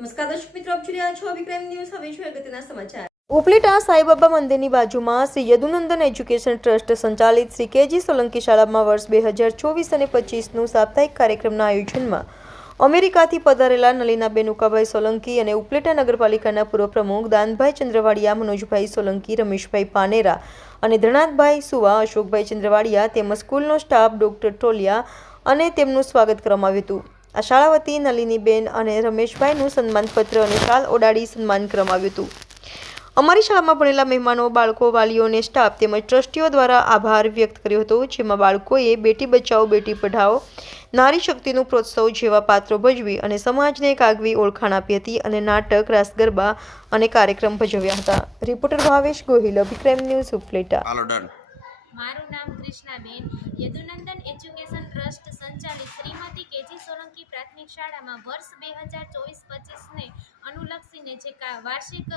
નમસ્કાર દર્શક મિત્રો, આપ જોઈ રહ્યા છો વિક્રમ ન્યૂઝ. હવે જોઈએ અગત્યના સમાચાર. ઉપલેટા સાંઈબાબા મંદિરની બાજુમાં શ્રી યદુનંદન એજ્યુકેશન ટ્રસ્ટ સંચાલિત શ્રી કેજી સોલંકી શાળામાં વર્ષ બે હજાર ચોવીસ અને પચીસનું સાપ્તાહિક કાર્યક્રમના આયોજનમાં અમેરિકાથી પધારેલા નલીનાબેન ઉકાભાઈ સોલંકી અને ઉપલેટા નગરપાલિકાના પૂર્વ પ્રમુખ દાનભાઈ ચંદ્રવાડિયા, મનોજભાઈ સોલંકી, રમેશભાઈ પાનેરા અને ધણાતભાઈ સુવા, અશોકભાઈ ચંદ્રવાડિયા તેમજ સ્કૂલનો સ્ટાફ ડોક્ટર ટોલિયા અને તેમનું સ્વાગત કરવામાં આવ્યું હતું. આ શાળા વતી નલિનીબેન અને રમેશભાઈનું સન્માનપત્ર અને શાલ ઓડાડી સન્માન કરવામાં આવ્યું હતું. અમારી શાળામાં ભણેલા મહેમાનો બાળકો વાલીઓ અને સ્ટાફ તેમજ ટ્રસ્ટીઓ દ્વારા આભાર વ્યક્ત કર્યો હતો જેમાં બાળકોએ બેટી બચાવો બેટી પઢાઓ નારી શક્તિનું પ્રોત્સવ જેવા પાત્રો ભજવી અને સમાજને એક આગવી ઓળખાણ આપી હતી અને નાટક રાસ ગરબા અને કાર્યક્રમ ભજવ્યા હતા. Reporter Bhavesh Gohil Abhikram news Upleta. મારું નામ કૃષ્ણાબેન યદુનંદન એજ્યુકેશન સોલંકી પ્રાથમિક શાળામાં વર્ષ બે હજાર ચોવીસ પચીસને અનુલક્ષીને જે વાર્ષિક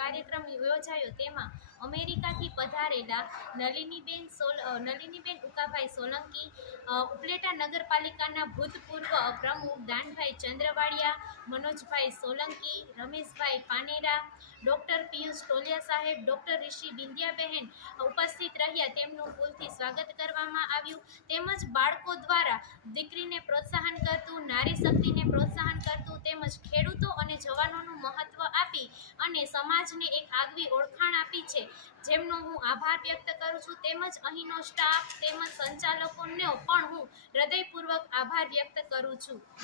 કાર્યક્રમ યોજાયો તેમાં અમેરિકાથી પધારેલા નલિનીબેન સોલ નલિનીબેન ઉકાભાઈ સોલંકી ઉપલેટા નગરપાલિકાના ભૂતપૂર્વ પ્રમુખ દાનભાઈ ચંદ્રવાડિયા, મનોજભાઈ સોલંકી, રમેશભાઈ પાનેરા ડૉક્ટર પિયુષ ટોલિયા સાહેબ, ડૉક્ટર ઋષિ બિંદિયાબહેન ઉપસ્થિત રહ્યા. તેમનું ફૂલથી સ્વાગત કરવામાં આવ્યું. તેમજ બાળકો દ્વારા દીકરીને પ્રોત્સાહન કરતું, નારી શક્તિને પ્રોત્સાહન કરતું, તેમજ ખેડૂતો અને જવાનોનું મહત્ત્વ આપી અને સમાજને એક આગવી ઓળખાણ આપી છે. જેમનો હું આભાર વ્યક્ત કરું છું. તેમજ અહીંનો સ્ટાફ તેમજ સંચાલકોનો પણ હું હૃદયપૂર્વક આભાર વ્યક્ત કરું છું.